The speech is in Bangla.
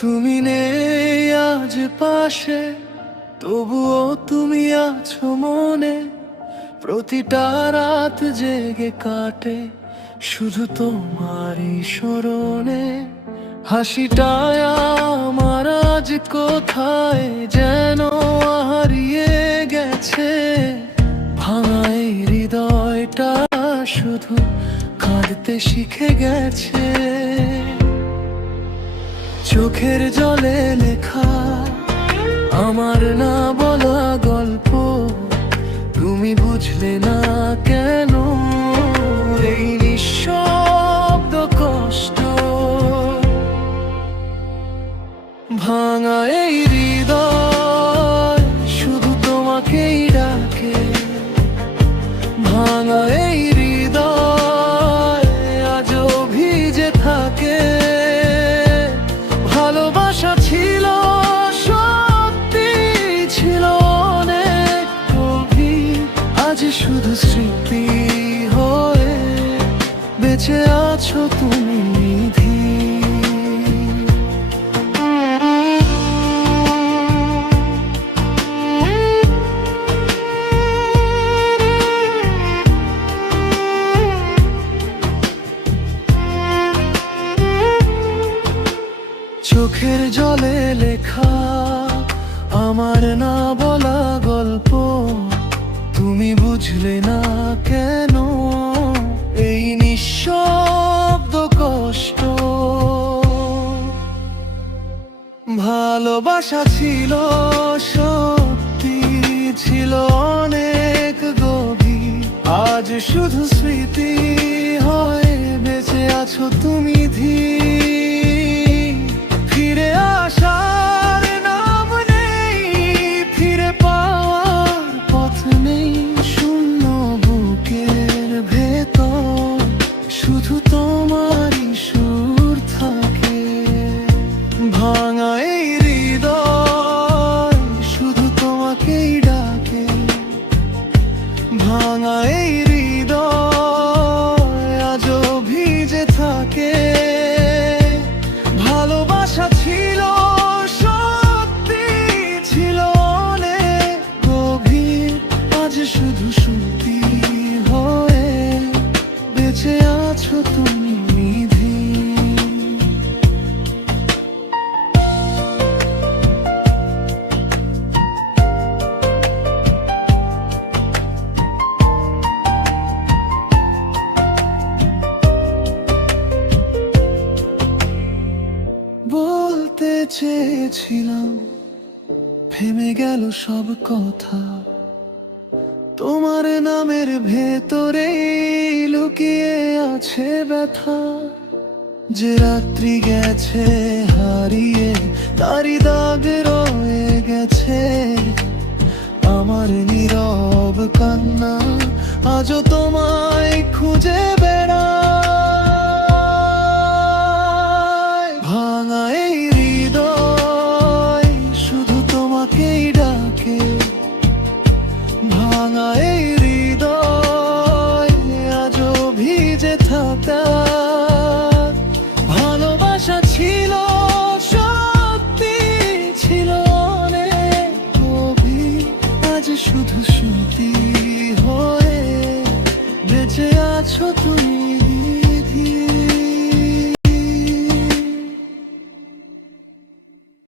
তুমি নেই আজ পাশে, তবুও তুমি আছো মনে। প্রতিটা রাত জেগে কাটে শুধু তোমারই স্মরণে। হাসিটা আমার আজ কোথায় যেন হারিয়ে গেছে। ভাঙা এই হৃদয়টা শুধু কাঁদতে শিখে গেছে। চোখের জলে লেখা আমার না বলা গল্প, তুমি বুঝলে না কেন এই নিঃশব্দ কষ্ট। ভাঙা এই হৃদয় শুধু তোমাকেই ডাকে। ভাঙা এই হৃদয় আজও ভিজে থাকে। ভালোবাসা ছিল সত্যি, ছিল অনেক গভীর। আজ শুধু স্মৃতি হয়ে বেঁচে আছো তুমি নিধি। চোখের জলে লেখা আমার না বলা গল্প, তুমি বুঝলে না কেন এই নিঃশব্দ কষ্ট। ভালোবাসা ছিল সত্যি, ছিল অনেক গভীর। আজ শুধু স্মৃতি হয়ে বেঁচে আছো তুমি ধীর। ফিরে আসার নাম নেই, ফিরে পাওয়ার পথ নেই। শূন্য বুকের ভেতর শুধু তোমারই সুর থাকে। ভাঙা এই হৃদয় শুধু তোমাকেই ডাকে। ভাঙা এই হৃদয় আজও ভিজে থাকে। ভালোবাসা ছিল সত্যি, ছিল অনেক গভীর। আজ শুধু স্মৃতি হয়ে বেঁচে আছো তুমি নিধি। বলতে চেয়েছিলাম, থেমে গেল সব কথা। তোমার নামের ভেতরে লুকিয়ে আছে ব্যথা। যে রাত্রি গেছে হারিয়ে তারি দাগ রয়ে গেছে। আমার নীরব কান্না আজও তোমায় খুঁজে বেড়ায়। ভাঙা এই হৃদয় শুধু তোমাকেই ডাকে। ভাঙা এই হৃদয় আজও ভিজে থাকা। ভালোবাসা ছিল সত্যি, ছিল অনেক গভীর। আজ শুধু স্মৃতি হয়ে বেঁচে আছো তুমি।